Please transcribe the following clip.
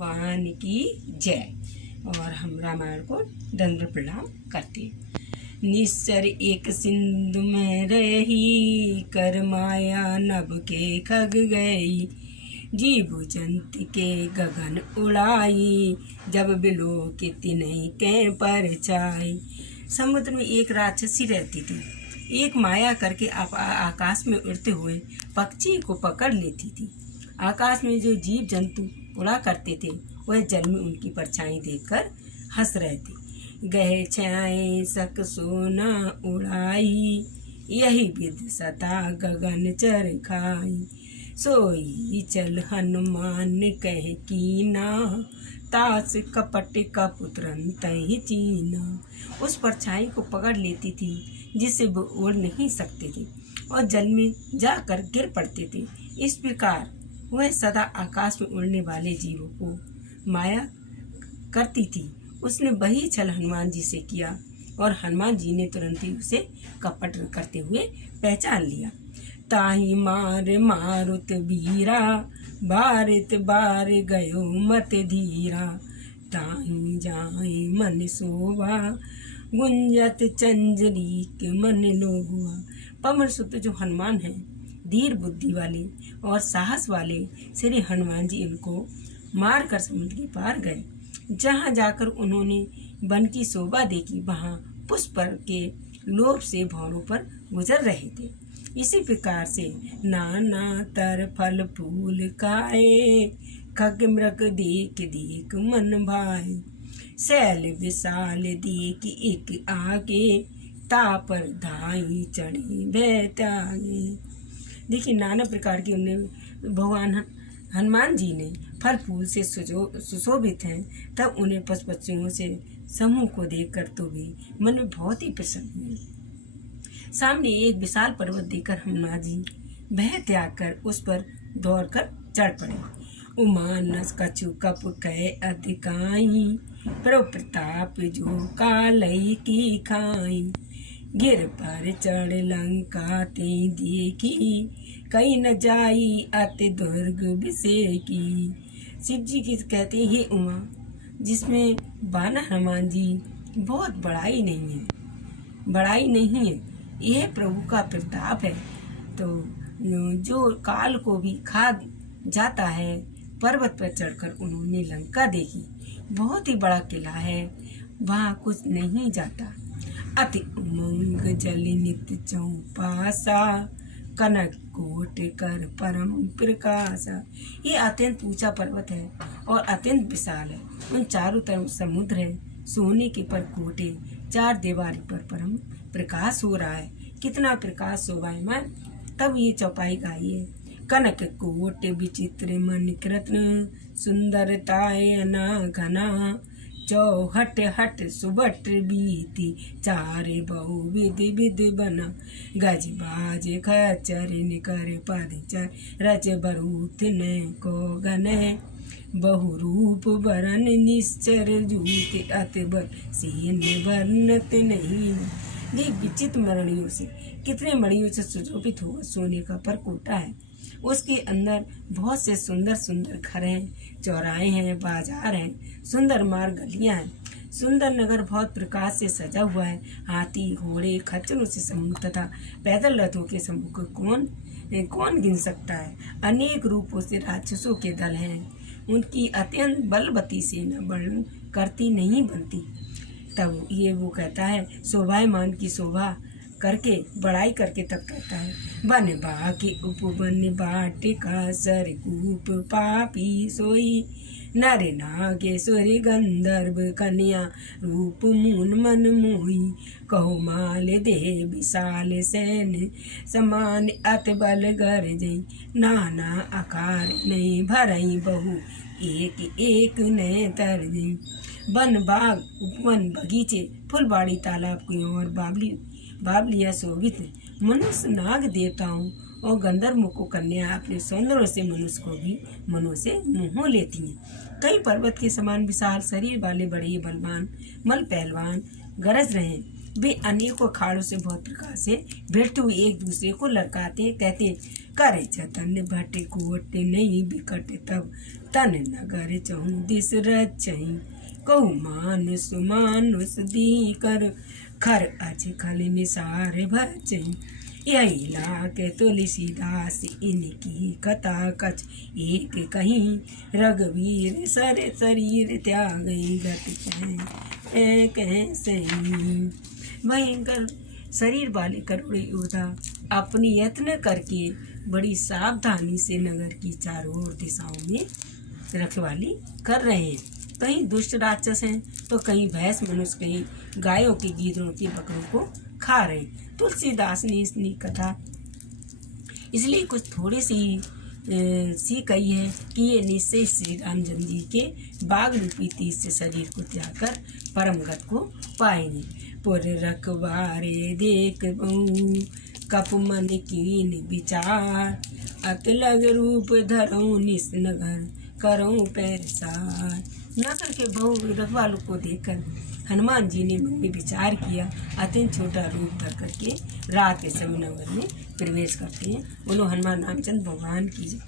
भगवान की जय। और हम रामायण को दंड प्रणाम करते हैं। निश्चर एक सिंधु में रही, कर माया नभ के खग गई। जीव जंत के गगन उड़ाई, जब बिलो के तिनहि के परछाई। समुद्र में एक राक्षसी रहती थी। एक माया करके आकाश में उड़ते हुए पक्षी को पकड़ लेती थी। आकाश में जो जीव जंतु उड़ा करते थे वह जल में उनकी परछाई देखकर हंस रहे थे। गहे छाए सक सोना उड़ाई, यही विध सता गगन चर खाई। सोई चल हनुमान कह कीना, तास कपट का पुत्रंत ही चीना। उस परछाई को पकड़ लेती थी जिससे वो उड़ नहीं सकते थे और जल में जाकर गिर पड़ते थे। इस प्रकार वह सदा आकाश में उड़ने वाले जीवों को माया करती थी। उसने वही छल हनुमान जी से किया और हनुमान जी ने तुरंत ही उसे कपट करते हुए पहचान लिया। ताही मार मारुत वीरा, बारित बार गयो मत धीरा। ताही जाए मन सोवा, गुंजत चंजरी के मन लोहुआ। पवन सुत जो हनुमान हैं, धीर बुद्धि वाले और साहस वाले श्री हनुमान जी इनको मार कर समुद्र के पार गए। जहाँ जाकर उन्होंने वन की शोभा देखी, वहाँ पुष्प के लोभ से भौरों पर गुजर रहे थे। इसी प्रकार से नाना तर फल फूल खाए, खग मृग देख देख मन भाए। शैल विशाल देख एक आगे, तापर धाई चढ़े भय त्यागे। देखिए नाना प्रकार के उन्हें भगवान हनुमान जी ने फल फूल से सुशोभित हैं, तब उन्हें पशु पक्षियों से समूह को देखकर तो भी मन में बहुत ही प्रसन्न हुए। सामने एक विशाल पर्वत देखकर हनुमान जी भय त्याग कर उस पर दौड़कर चढ़ पड़े। उमानस कछु कप कै अधिकाई, प्रभु प्रताप जो कालई की खाई। गिर पर चढ़ लंका ते देखी, कहीं न जाई अति दुर्ग विषेकी। शिव जी की कहते हैं, हे उमा, जिसमें बानर हनुमान जी बहुत बड़ाई नहीं है, यह प्रभु का प्रताप है। तो जो काल को भी खा जाता है। पर्वत पर चढ़कर उन्होंने लंका देखी, बहुत ही बड़ा किला है, वहाँ कुछ नहीं जाता। अति उमंग जल नित्य चौपासा, कनक कोट कर परम प्रकाशा। ये अत्यंत ऊंचा पर्वत है और अत्यंत विशाल है। उन चारों तरफ समुद्र है, सोने के परकोटे, चार दीवारी पर परम प्रकाश हो रहा है। कितना प्रकाश शोभायमान। तब ये चौपाई गाई है। कनक कोट विचित्र मणिक रत्न, सुंदरताय अनाघना। चौहट हट सुबट बीती, चारे बहु विधि विधि बना। गज बाज खचर निकर पदचर, रच बरूथ ने को गने। बहु रूप बरन निश्चर जूत, अति बल सीन वर्णत नहीं। देख विचित्र मणियों से, कितने मणियों से सुशोभित हुआ सोने का परकोटा है। उसके अंदर बहुत से सुंदर सुंदर घर हैं, चौराहे हैं, बाजार हैं, सुंदर मार्ग गलियां हैं। सुंदर नगर बहुत प्रकाश से सजा हुआ है। हाथी घोड़े खच्चरों से समूह तथा पैदल रथों के समूह को कौन गिन सकता है। अनेक रूपों से राक्षसों के दल हैं। उनकी अत्यंत बलवती सेना वर्णन करती नहीं बनती। तब ये वो कहता है, शोभायमान की शोभा करके बड़ाई करके तब कहता है, बन बाके उपवन बाटिका, सरकूप पापी सोई। नर नागे सूर्य गंधर्व कन्या, रूप मून मन मोही। कहो माल देह विशाल सैन्य, समान अति बल गरजई। नाना आकार नहीं भरई बहु, एक एक ने तरजई। वन बाग उपवन बगीचे, फुलबाड़ी तालाब की और बावलियाँ शोभित मनुष्य नाग देवताओं और गंधर्वों को कन्या अपने सौंदर्य से मनुष्य को भी मनों से मोह लेती हैं। कई पर्वत के समान विशाल शरीर वाले बड़े बलवान मल पहलवान गरज रहे हैं। वे अनेकों अखाड़ों से बहुत प्रकार से भेंट हुए, एक दूसरे को लड़काते कहते, करे जतन भट कोट नहीं बिकट तब तन नगर चहु दिस रचहि कहु मानुष मानुष दी कर खर अज खल निसार भचहि यही लाके तुलसीदास इनकी कथा कछ एक कहीं रघुवीर सर शरीर त्यागई गति कह सही। भयंकर शरीर वाले करोड़े योद्धा अपनी यत्न करके बड़ी सावधानी से नगर की चारों ओर दिशाओं में रखवाली कर रहे हैं। कहीं दुष्ट राक्षस हैं तो कहीं भैंस मनुष्य, कहीं गायों की गीदड़ों की बकरों को खा रहे हैं। तुलसीदास ने इसकी कथा इसलिए कुछ थोड़ी सी कही है कि ये निश्चय श्री रामचंद्र जी के बाग रूपी तीर से शरीर को त्याग कर परम गत को पाएंगे। पुर रखवारे देख कप मन कीन विचार अकलग रूप धरो निस नगर करो पैसार। नगर के बहु रखवालों को देखकर हनुमान जी ने मन में विचार किया, अत्यंत छोटा रूप धर करके रात के समय नगर में प्रवेश करते हैं। बोलो हनुमान रामचंद्र भगवान की जय।